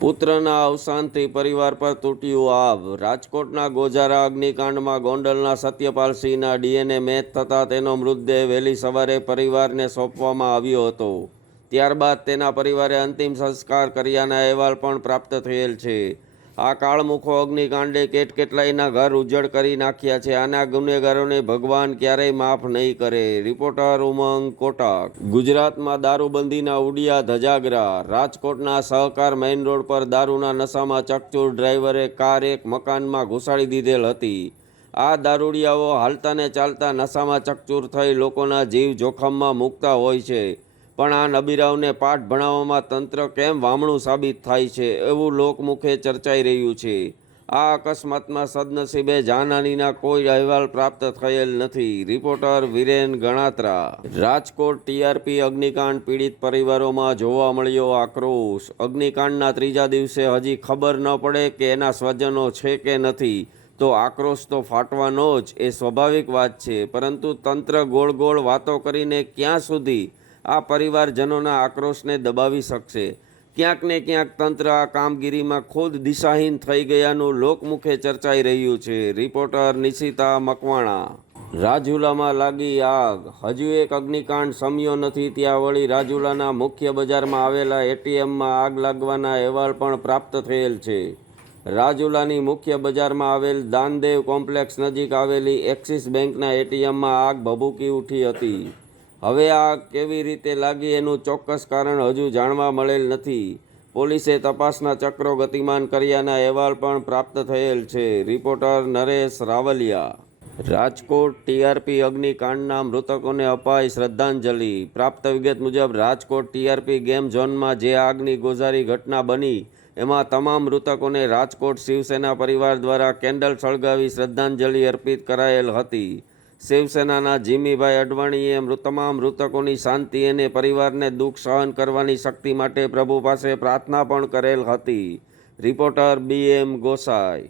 પુત્રના અવસાનથી પરિવાર પર તૂટ્યું આભ. રાજકોટના ગોઝારા અગ્નિકાંડમાં ગોંડલના સત્યપાલસિંહના ડીએનએ મેચ થતાં તેનો મૃતદેહ વહેલી સવારે પરિવારને સોંપવામાં આવ્યો હતો. ત્યારબાદ તેના પરિવારે અંતિમ સંસ્કાર કર્યાના અહેવાલ પણ પ્રાપ્ત થયેલ છે. આ કાળમુખો અગ્નિકાંડે કેટલાયના ઘર ઉજ્જડ કરી નાખ્યા છે. આના ગુનેગારોને ભગવાન ક્યારેય માફ નહીં કરે. રિપોર્ટર ઉમંગ કોટક. ગુજરાતમાં દારૂબંધીના ઉડ્યા ધજાગરા. રાજકોટના સહકાર મેઇન રોડ પર દારૂના નશામાં ચકચૂર ડ્રાઈવરે કાર એક મકાનમાં ઘુસાડી દીધેલ હતી. આ દારૂડિયાઓ હાલતા ને ચાલતા નશામાં ચકચૂર થઈ લોકોના જીવ જોખમમાં મૂકતા હોય છે, પણ આ નબીરાઓને પાઠ ભણાવવામાં તંત્ર કેમ વામણું સાબિત થાય છે, એવું લોકમુખે ચર્ચાઈ રહ્યું છે. આ અકસ્માતમાં સદનસીબે જાનહાનિના કોઈ અહેવાલ પ્રાપ્ત થયેલ નથી. રિપોર્ટર વિરેન ગણાત્રા. રાજકોટ ટીઆરપી અગ્નિકાંડ પીડિત પરિવારોમાં જોવા મળ્યો આક્રોશ. અગ્નિકાંડના ત્રીજા દિવસે હજી ખબર ન પડે કે એના સ્વજનો છે કે નથી, તો આક્રોશ તો ફાટવાનો જ એ સ્વાભાવિક વાત છે. પરંતુ તંત્ર ગોળ ગોળ વાતો કરીને ક્યાં સુધી આ પરિવારજનોના આક્રોશને દબાવી શકશે? ક્યાંક ને ક્યાંક તંત્ર આ કામગીરીમાં ખુદ દિશાહીન થઈ ગયાનું લોકમુખે ચર્ચાઈ રહ્યું છે. રિપોર્ટર નિશિતા મકવાણા. રાજુલામાં લાગી આગ. હજુ એક અગ્નિકાંડ શમ્યો નથી ત્યાં વળી રાજુલાના મુખ્ય બજારમાં આવેલા એટીએમમાં આગ લાગવાના અહેવાલ પણ પ્રાપ્ત થયેલ છે. રાજુલાની મુખ્ય બજારમાં આવેલ દાનદેવ કોમ્પ્લેક્સ નજીક આવેલી એક્સિસ બેંકના એટીએમમાં આગ ભભૂકી ઉઠી હતી. હવે આગ કેવી રીતે લાગી એનું ચોક્કસ કારણ હજુ જાણવા મળેલ નથી. પોલીસે તપાસના ચક્રો ગતિમાન કર્યાના અહેવાલ પણ પ્રાપ્ત થયેલ છે. રિપોર્ટર નરેશ રાવલિયા. રાજકોટ ટીઆરપી અગ્નિકાંડના મૃતકોને અપાઈ શ્રદ્ધાંજલિ. પ્રાપ્ત વિગત મુજબ રાજકોટ ટીઆરપી ગેમ ઝોનમાં જે આગની ગોઝારી ઘટના બની એમાં તમામ મૃતકોને રાજકોટ શિવસેના પરિવાર દ્વારા કેન્ડલ સળગાવી શ્રદ્ધાંજલિ અર્પિત કરાયેલ હતી. શિવસેનાના જીમીભાઈ અડવાણીએ તમામ મૃતકોની શાંતિ અને પરિવારને દુઃખ સહન કરવાની શક્તિ માટે પ્રભુ પાસે પ્રાર્થના પણ કરેલ હતી. Reporter BM Gosai.